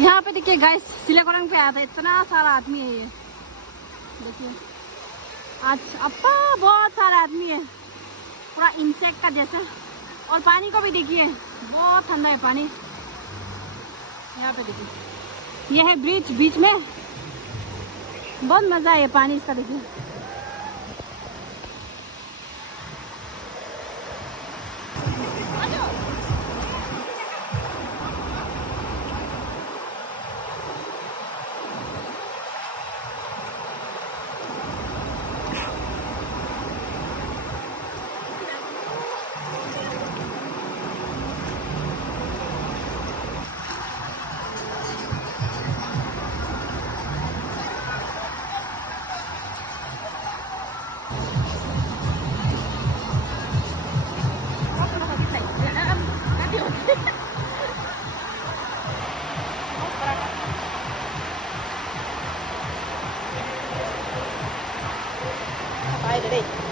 यहाँ पे देखिए गाइस, सिलेकोरंग पे आया था, इतना सारा आदमी है ये देखिए। आज अप्पा बहुत सारा आदमी है, पूरा इंसेक्ट का जैसा। और पानी को भी देखिए, बहुत ठंडा है पानी। यहाँ पे देखिए, ये है ब्रिज, बीच में बहुत मजा है पानी इसका देखिए। Đây, đây.